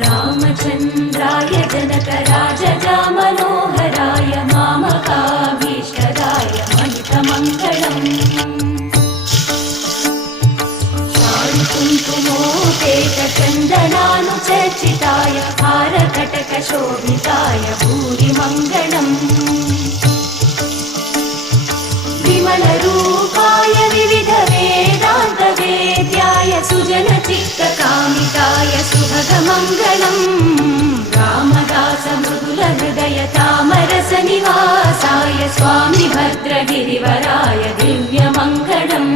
रामचन्द्राय जनकराजजा Manoharrai मामकाभीष्टदाय मनितमङ्गलम् कुङ्कुमोपेतचन्दनानुचर्चिताय हारकटकशोभिताय भूरिमङ्गलम् विमलरूपाय विविधवेदान्तवेद्याय सुजनचित्तकामिताय सुभगमङ्गलम् रामदासमृदुलहृदय तामरसनिवासाय Swami भद्रगिरिवराय दिव्यमङ्गलम्